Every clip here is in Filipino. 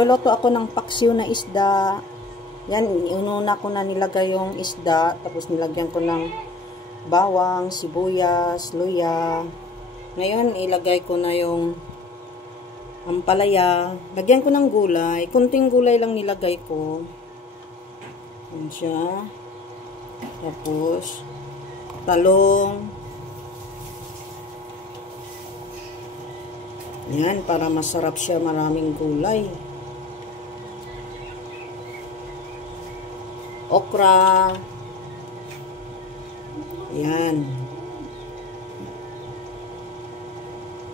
Luluto ako ng paksiw na isda. Yan, inuna ko na nilagay yung isda. Tapos nilagyan ko ng bawang, sibuyas, luya. Ngayon, ilagay ko na yung ampalaya. Lagyan ko ng gulay. Kunting gulay lang nilagay ko. Yan siya. Tapos, talong. Yan, para masarap siya, maraming gulay. Okra. Yan.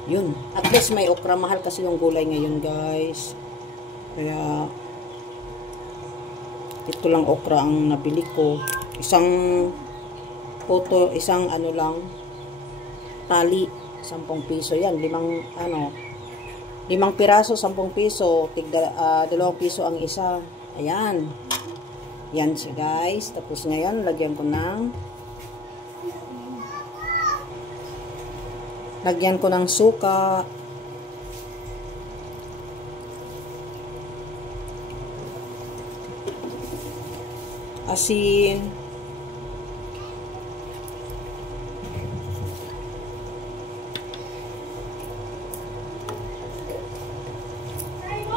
Yun. At least may okra. Mahal kasi yung gulay ngayon, guys. Kaya, ito lang okra ang nabili ko. Isang ano lang, tali, 10 piso yan. 5 piraso, 10 piso. 2 piso ang isa. Ayan. Yan siya, guys. Tapos ngayon, lagyan ko ng suka. Asin.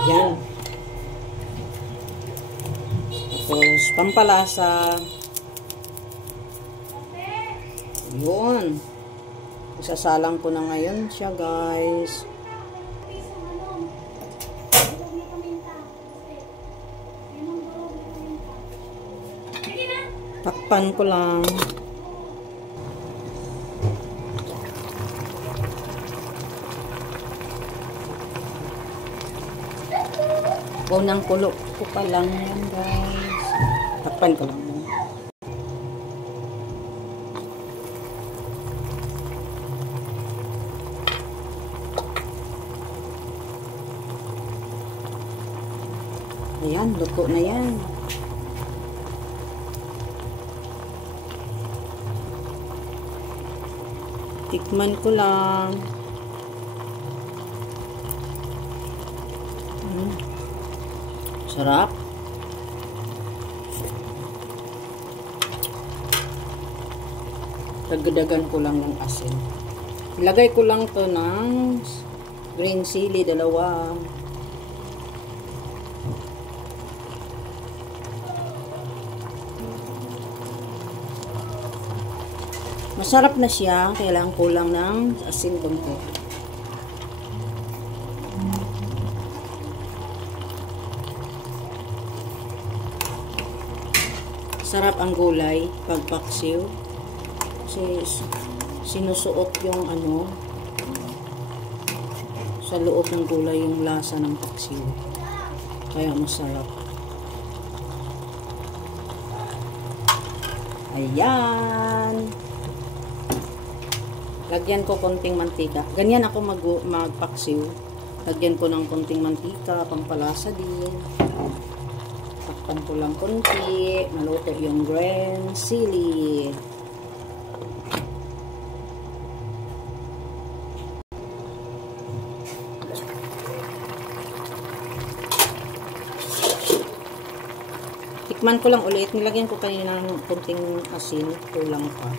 Yan. Tapos, pampalasa. Yun. Isasalang ko na ngayon siya, guys. Takpan ko lang. Unang kulo ko pa lang yan, guys. Takpan ko lang. Ayan, luto na yan. Tikman ko lang. Sarap. Dagdagan ko lang ng asin. Ilagay ko lang to ng green chili, 2. Masarap na siya, kailangan ko lang ng asin konti. Sarap ang gulay pag paksiw. Kasi sinusuot yung sa loob ng gulay yung lasa ng paksiw. Kaya masarap. Ayan. Lagyan ko konting mantika. Ganyan ako magpaksiw. Lagyan ko ng konting mantika, pampalasa din. Takpan ko lang konti. Maluto yung green chili. Tikman ko lang ulit. Nilagyan ko kanina ng konting asin. Kulang pa.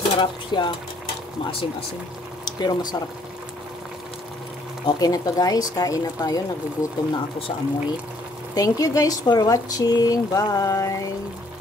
Sarap siya. Maasim-asim. Pero masarap. Okay na to, guys. Kain na tayo. Nagugutom na ako sa amoy. Thank you, guys, for watching. Bye!